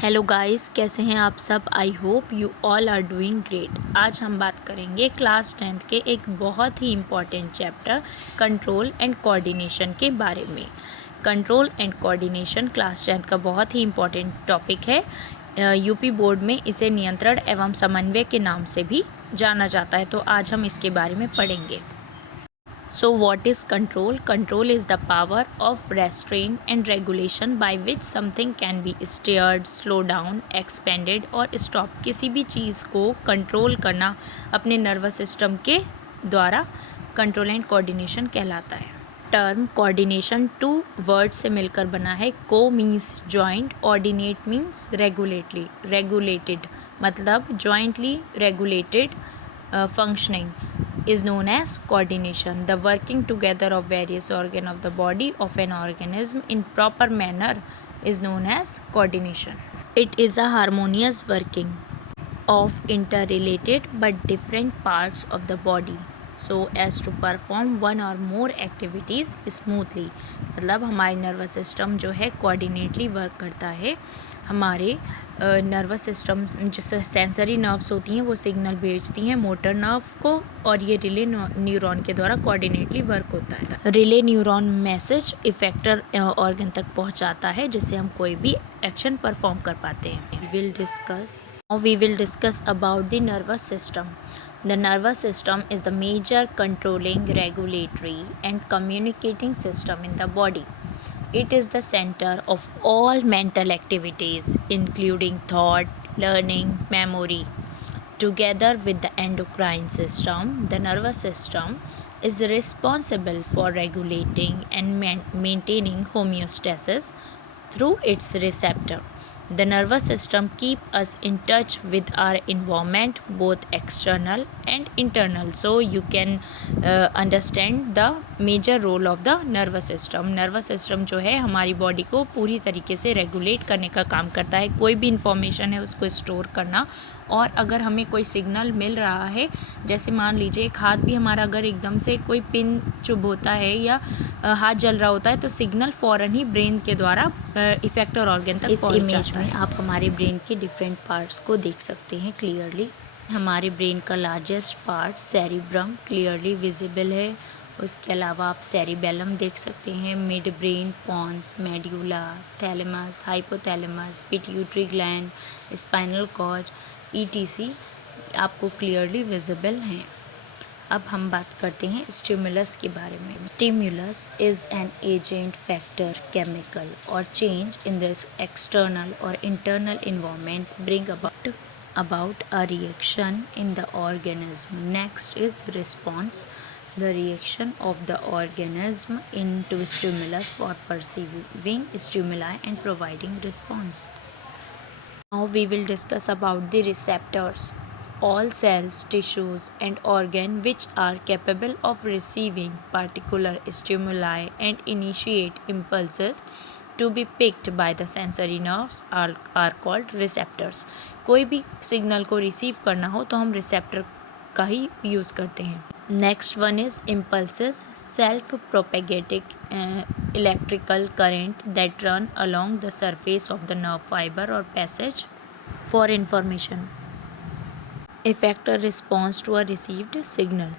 Hello guys, कैसे हैं आप सब। I hope you all are doing great. आज हम बात करेंगे क्लास 10th के एक बहुत ही important chapter control and coordination के बारे में। Control and coordination class 10th का बहुत ही इम्पॉर्टेंट टॉपिक है। यूपी बोर्ड में इसे नियंत्रण एवं समन्वय के नाम से भी जाना जाता है, तो आज हम इसके बारे में पढ़ेंगे। So what is control? Control is the power of restraint and regulation by which something can be steered, slow down, expanded और stop। किसी भी चीज़ को कंट्रोल करना अपने नर्वस सिस्टम के द्वारा कंट्रोल एंड कोऑर्डिनेशन कहलाता है। टर्म कोऑर्डिनेशन 2 वर्ड से मिलकर बना है। Co means joint, ordinate means regulated, मतलब jointly regulated functioning is known as coordination. The working together of various organs of the body of an organism in proper manner is known as coordination. It is a harmonious working of interrelated but different parts of the body so as to perform one or more activities smoothly। मतलब हमारे nervous system जो है coordinately work करता है। हमारे nervous system जो sensory nerves होती हैं वो सिग्नल भेजती हैं मोटर नर्व को, और ये रिले न्यूरॉन के द्वारा कोऑर्डिनेटली वर्क होता है। Relay neuron message effector organ तक पहुंचाता है, जिससे हम कोई भी एक्शन परफॉर्म कर पाते हैं। We will discuss about the nervous system. The nervous system is the major controlling, regulatory and communicating system in the body. It is the center of all mental activities, including thought, learning, memory. Together with the endocrine system, the nervous system is responsible for regulating and maintaining homeostasis through its receptor. The nervous system keeps us in touch with our environment, both external and internal. So you can understand the major role of the nervous system. Nervous system जो है हमारी body को पूरी तरीके से regulate करने का काम करता है। कोई भी इंफॉर्मेशन है उसको स्टोर करना, और अगर हमें कोई सिग्नल मिल रहा है, जैसे मान लीजिए एक हाथ भी हमारा अगर एकदम से कोई पिन चुभ होता है या हाथ जल रहा होता है, तो सिग्नल फ़ौरन ही ब्रेन के द्वारा इफेक्टर ऑर्गन तक पहुंच जाता है। इस इमेज में आप हमारे ब्रेन के डिफरेंट पार्ट्स को देख सकते हैं क्लियरली। हमारे ब्रेन का largest part cerebrum clearly visible है। उसके अलावा आप सेरिबेलम देख सकते हैं, midbrain, pons, medulla, thalamus, hypothalamus, pituitary gland, spinal cord, ETC आपको क्लियरली विजिबल हैं। अब हम बात करते हैं स्टिमुलस के बारे में। Stimulus is an agent, factor, chemical और चेंज इन द एक्सटर्नल और internal environment bring about a reaction in the organism. Next is response, the reaction of the organism into stimulus for perceiving stimuli and providing response. Now we will discuss about the receptors. All cells, tissues and organs which are capable of receiving particular stimuli and initiate impulses to be picked by the sensory nerves are called receptors. कोई भी signal को receive करना हो तो हम receptor का ही use करते हैं। Next one is impulses, self propagating electrical current that run along the surface of the nerve fibre और passage for information. Effector response to a received signal.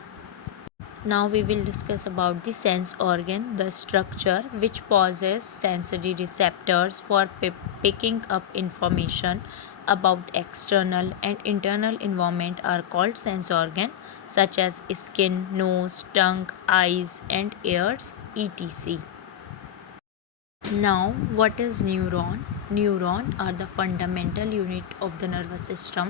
Now we will discuss about the sense organ. The structure which possesses sensory receptors for picking up information about external and internal environment are called sense organ, such as skin, nose, tongue, eyes and ears, etc. Now, what is neuron? Neuron are the fundamental unit of the nervous system,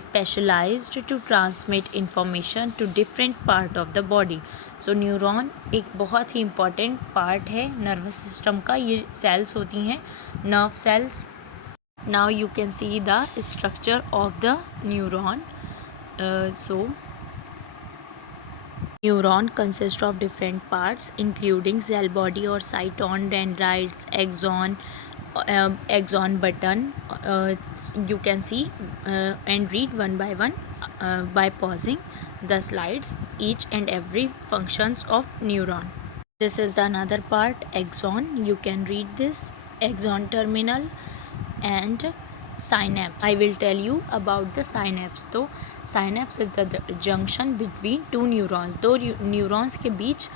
specialized to transmit information to different part of the body. So neuron एक बहुत ही important part है nervous system का। ये cells होती हैं nerve cells. Now you can see the structure of the neuron. Neuron consists of different parts including cell body or cytosol, dendrites, axon button. You can see and read one by one by pausing the slides each and every functions of neuron. This is the another part, axon. You can read this axon terminal and Synapse. I will tell you about the synapse. तो synapse is the junction between two neurons. दो neurons के बीच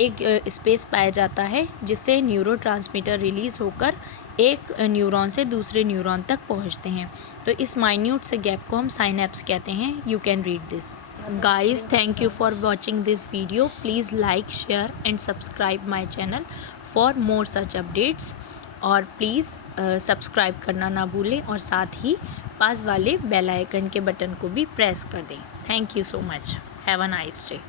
एक space पाया जाता है जिससे neurotransmitter release होकर एक न्यूरॉन से दूसरे न्यूरॉन तक पहुंचते हैं. तो इस माइन्यूट से गैप को हम साइनेप्स कहते हैं. You can read this. Guys, thank you for watching this video. Please like, share and subscribe my channel for more such updates. और प्लीज़ सब्सक्राइब करना ना भूलें और साथ ही पास वाले बेल आइकन के बटन को भी प्रेस कर दें. Thank you so much. Have a nice day.